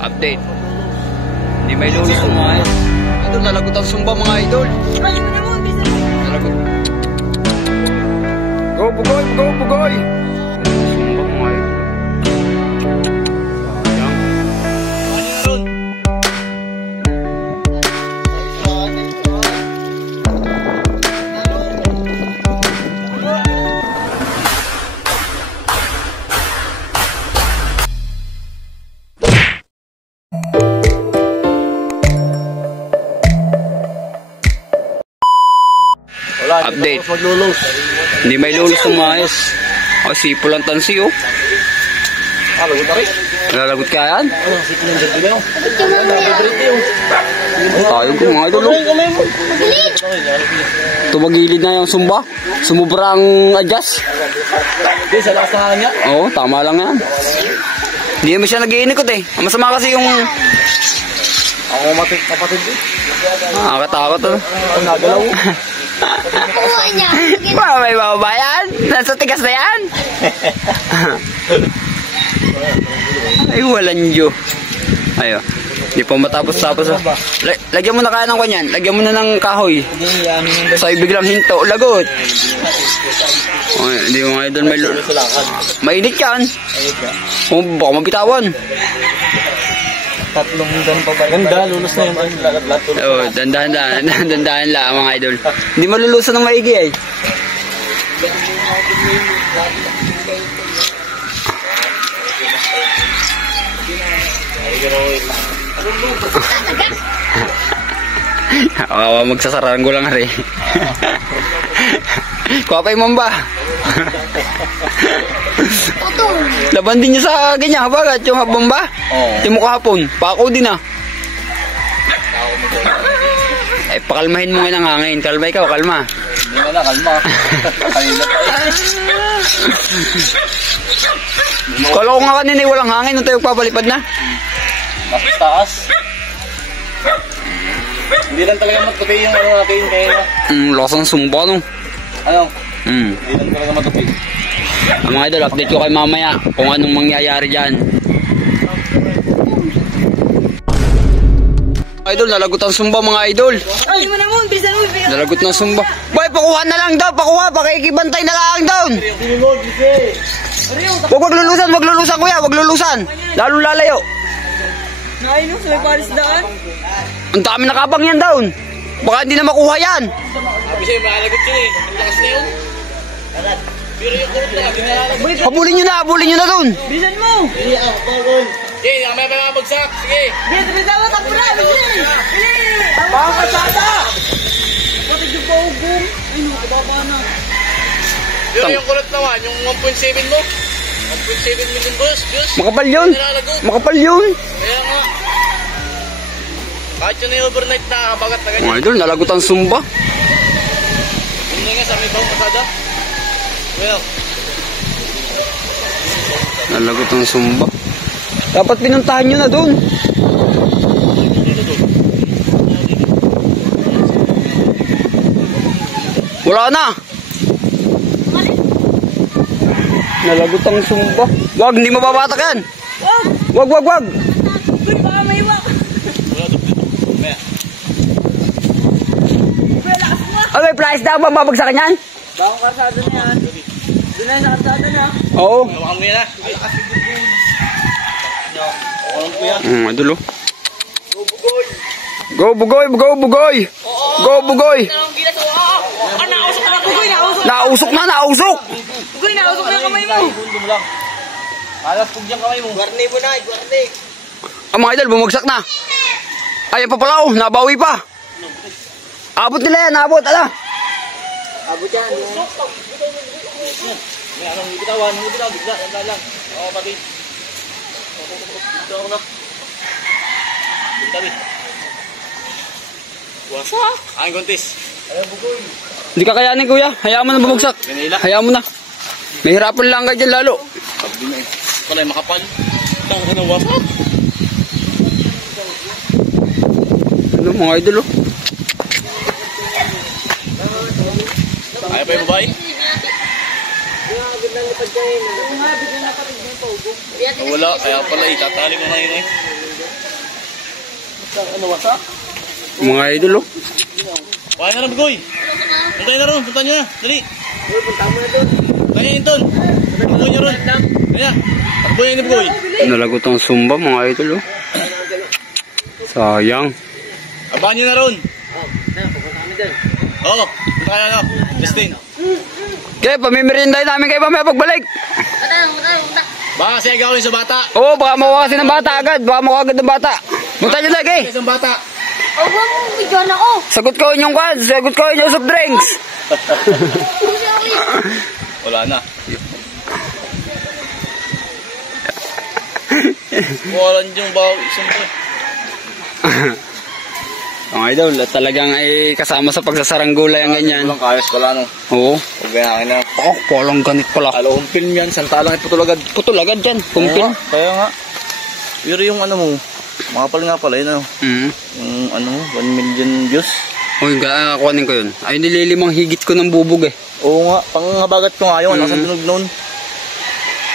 Update. Hindi may lulis ang mga idol. Idol, lalagot ang sumba mga idol. Lalagot. Go, bugoy, go, bugoy. Sumba mga idol. Update. Hindi may lulus ng maayos. Kasi pulang tansi oh. Lagot na rin. Nalalagot ka yan? Sipo ng derby na Tayo ko mga idol. Tumagilid na yung sumba. Sumubrang adjust. Hindi, sa lasa niya. Oo, tama lang yan. Hindi naman siya nag-iinikot eh. Masama kasi yung... Ako kapatid eh. Nakatakot oh. Nagalaw. May bababa yan. Nasa tigas na yan. Ay, walang Diyo. Ayo. Hindi pa matapos-tapos. Lagyan mo na kaya ng kanyan. Lagyan mo na ng kahoy. Sa'yo biglang hinto. Lagot. Hindi mo nga doon may lulus. Mainit yan. Baka mabitawan. Tatlong doon pa ba? Ganda, lulus na yung lahat. Oo, dandahan lang mga idol. Hindi malulusan ng maigi eh. Magsasaranggo lang rin. Kuha pa yung mamba. Laban din niya sa ganyan, habagat yung bomba. Yung mukha hapon, pako din ah. Eh, pakalmahin mo ngayon ang hangin. Kalma ikaw, kalma. Hindi na lang, kalma. Kanina pa eh. Kala ko nga kanina walang hangin nung tayo papalipad na. Tapos taas. Hindi lang talaga matupi yung ano natin kaya. Lakas ng sumba no. Ano? Hindi lang talaga matupi. Mga idol, update ko kayo mamaya kung anong mangyayari dyan. Idol, nalagot ang sumba mga idol. Ay, mo naman, bisan mo. Nalagot ng sumba. Boy, pakuha na lang daw, pakuha, pakikibantay na lang down. Wag lulusan kuya, wag lulusan. Lalo lalayo. Naino, sa may paris daan. Ang dami nakabang yan down. Baka hindi na makuha yan. Sabi sa'yo, makalagot yun eh. Ang lakas na yun. Pero yung kurot na, pinalagot. Habulin nyo na doon. Bisan mo. Sige, may bagsak. Sige. Bisan mo, takbo na. Bisan. Baka kasada. Bakit yung paugong? Ay, nakababa na. Pero yung kurot naman, yung 1.7 mo. 1.7 million boss. Makapal yun. Makapal yun. Kaya nga. Kahit yun ay overnight na bagat na ganyan. Mga idol, nalagot ang sumba. Hindi nga sa may bawang kasada. Well. Nalagot ang sumba. Dapat pinuntahan nyo na doon. Wala na. Nalagot ang sumba. Wag, hindi mababatak yan. Wag. Uy, baka may iwak. Ay, may price daw ba babagsakan yan? Baka karsada na yan. Doon na sa karsada na. Oo. Hawakan mo yan ha. Idol oh. Go bugoy. Go bugoy. Nausok na, Bugoy, nausok. Nausok. Bugoy, nausok na yung kamay mo. Alas pug dyan kamay mo. Guarne mo na, guarne. Ang mga idol, bumagsak na. Ayan pa pala oh, nabawi pa. Abot nila yan, abot, ala. Abot yan. May anong bitawan, bigla, yan lang. Oo, pati. Dito ako na. Dito kami. Wasak. Ang kontis. Ayaw bugoy. Hindi kakayanin kuya, hayaan mo na bumagsak. Hayaan mo na. May hirapan lang kayo dyan lalo. Sabi na eh. Pala'y makapal. Tanga na wasak. Ano mga idol oh. Ayaw pa yung babae? Oo nga, bigyan na kapatid mo yung paugong. Wala, kaya pala itatali mo na yun eh. Ano, wasa? Mga idol, oh. Kuhain na rin, Bigoy. Puntahin na rin, puntahin nyo na. Dali. Punta mo na doon. Puntahin nyo doon. Puntahin nyo rin. Kaya, takbuhin na, Bigoy. Nalagot ang sumba, mga idol, oh. Sayang. Abangan nyo na rin. Pupunta kami doon. Oo, punta kaya na. Justin. Okay, pamimerinday namin kayo mamaya pagbalik. Baka siya gawin sa bata. Oo, baka makuha kasi ng bata agad. Baka makuha agad ng bata. Punta nyo lagi. Isang bata. Huwag mo, bigyan ako. Sagot ko inyong kwan. Sagot ko inyong soft drinks. Wala na. Wala yung bawa isang po. Mga idol, talagang ay kasama sa pagsasaranggola yung ganyan. Walang kayos pala no. Oo. Huwag ganakin na. Oh, palang ganit pala. Alo, humpin yan. Santalang ay putulagad. Putol agad dyan. Kumpin. Kaya nga. Pero yung ano mo, makapal nga pala yun ano. Yung ano, 1 million views. Uy, kuhanin ko yun. Ay, nililimang higit ko ng bubog eh. Oo nga, pangabagat ko nga yun. Nasa tunog noon.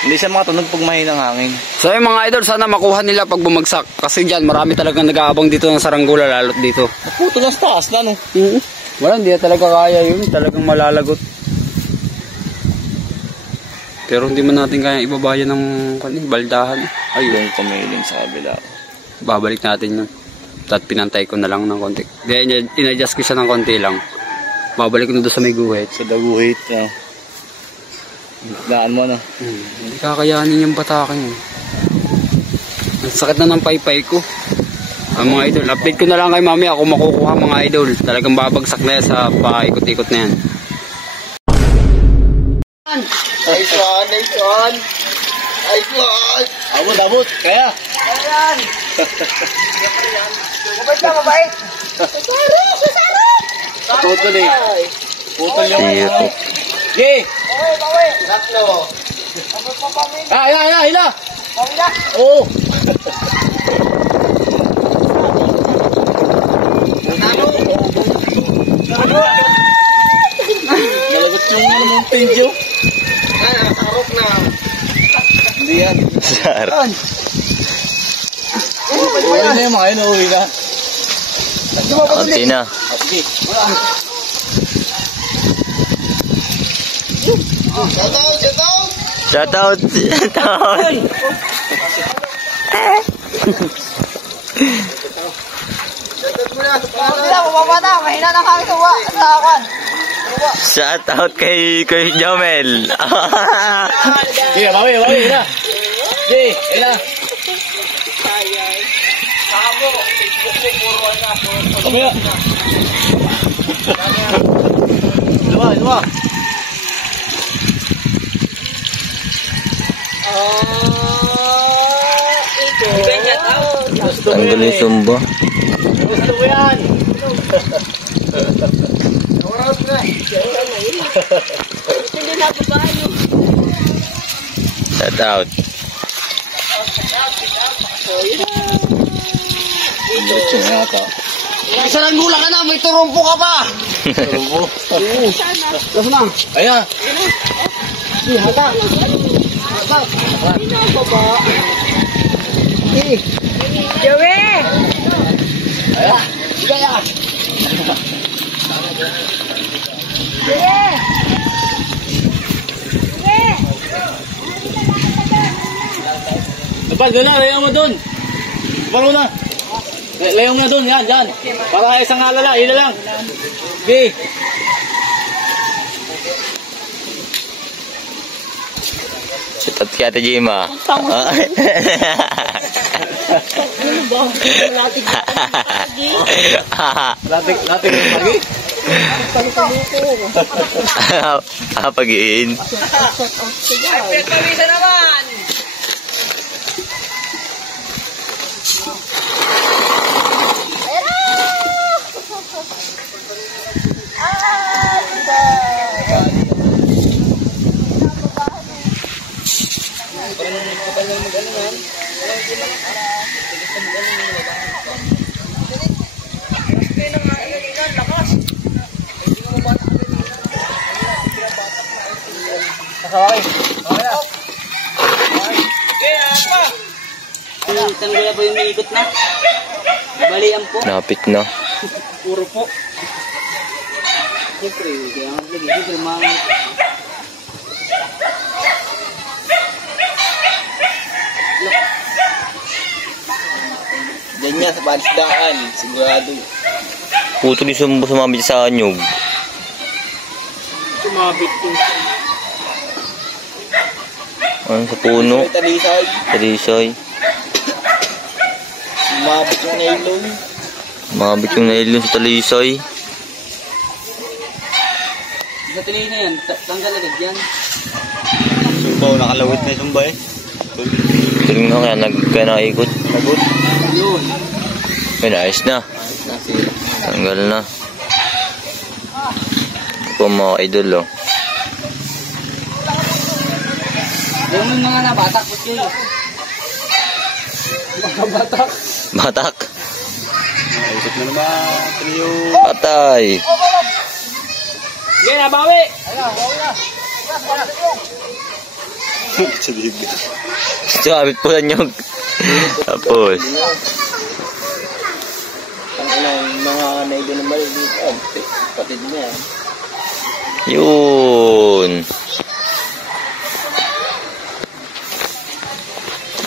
Hindi siya makatunog pag mahinang hangin. So yung mga idol, sana makuha nila pag bumagsak. Kasi dyan, marami talagang nag-aabang dito ng saranggola, lalot dito. Puto nas taas na no. Wala, hindi na talaga kaya yun. Talagang malalagot. Pero hindi man natin kaya ibabayan ng baldahan. Ayun, kumiling sa kabila. Babalik natin yun. At pinantay ko na lang ng konti. Kaya in-adjust ko siya ng konti lang. Babalik ko na doon sa may guhit. Sa daguhit. Daan mo na. Hindi kakayanin yung batakan yun. Ang sakit na ng paypay ko. Ang mga idol, update ko na lang kay mami ako makukuha mga idol. Talagang babagsak na yan sa paikot-ikot na yan. Nice one, nice one. Nice one. Abot, abot. Kaya. Ayan. Mabait ka, mabait. Putol eh. Putol yung Ito. Yay! Bawi. Tatlo. Hila! Bawi na. Oo. Nalagot yung ano mong pinjo. Sarok na. Hindi yan. Sarap. Uwi na yung mga yun, uwi na. Konti na. Okay. Shout out. Bumaba na. Mahina na kami sa akin. Shout out kay Jomel. Hila, bawi na. Yay, hila. Kamaya. Luwa. Tanggal yung sumba. Gusto mo yan. Shout out. Saranggola ka na, may turumpo ka pa! Tapos na. Ayan. Joey! Kapag gano'n, layaw mo dun. Kapag mo na. Layaw mo na dun, yan. Para isang alala, ila lang. Okay. Shout out kay Ate Jima. Latik yung pagi. Pag-iin. Ay, pagkawisa naman! Kasaway. tanggaya po yung ikot na. Balian po. Napit na. Puro po. Siyempre, kaya nga lagi. Siyempre, mga... Ganyan sa panisdaan, sigurado. Putol yung sumbo sumabit sa anyog. Sumabit po. Ano sa puno? May talisay, Talisay. sumabit yung nailong. Mabit yung nailon sa talisay. Sa tuloy na yan, tanggal agad yan. Sumbaw, nakalawit na yung sumba eh. Tuling na kaya naikot. Lagot. Yun. Ay, naayos na. Tanggal na. Ito po mga idol, oh. Yung mga nabatak po yun. Mga batak. Batak. Naisip na naman, trio. Patay. Sige, nabawi! Sa bibig. Sumabit po sa anyog. Tapos. Ang ilang mga nailong ng maliliit. Patid niya. Yun.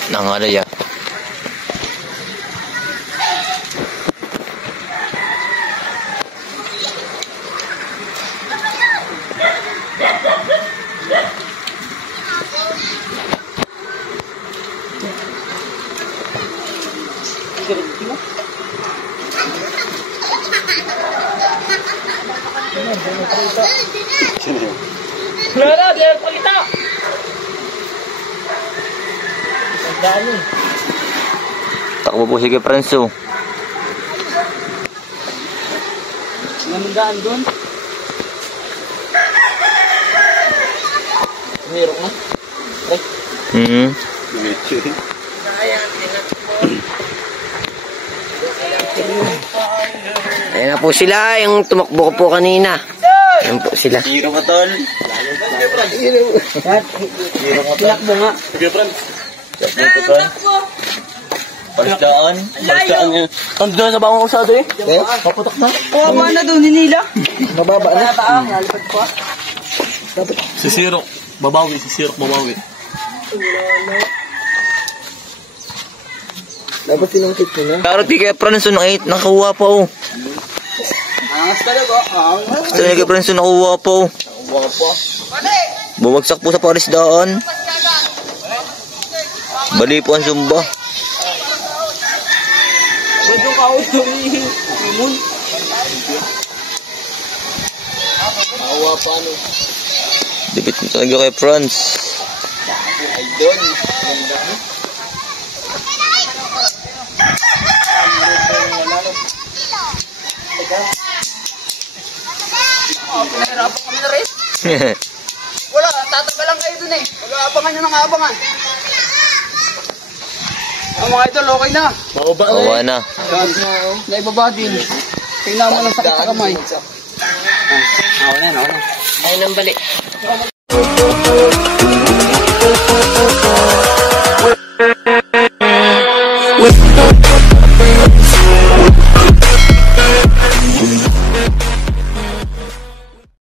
Nangalay, ah. Wala na, di ako pakita! Dami. Takbo po sige, Pranso. Namandaan doon. Hirok na. Ayan na po sila, yung tumakbo ko po kanina. Ayan po sila. Hiro ka, tol. Tinakbo nga. Sige, Fran. Dito, tol. Panisdaan. Panisdaan niya. Ang doon sa bawang usado eh. Paputok na. Kuha na doon, hinila. Mababa na. Taang, nalipad pa. Si Sirok. Babawi. Si Sirok babawi. Dapat tinungkit ko na. Pero di kaya Pranso nakakuha pa, oh. Angas talaga. Angas. Ito kaya Pranso nakuha pa, oh. Wapa. Bumagsak po sa parisdaan. Bali po ang sumba. Ba't yung kaot doon? Namun. Awa pa ano. Dipit mo talaga kay Franz. Ay doon. Ganda. Pinahirapan kami na rin. Wala, tatagalan kayo dun eh. Mag-aabangan nyo ng aabangan. Ang mga idol, okay na. Mababa na Awa eh. na. Yan. Naibaba din. Tingnan mo ng sakit sa kamay. Ako na, ako na. Ay nang balik. With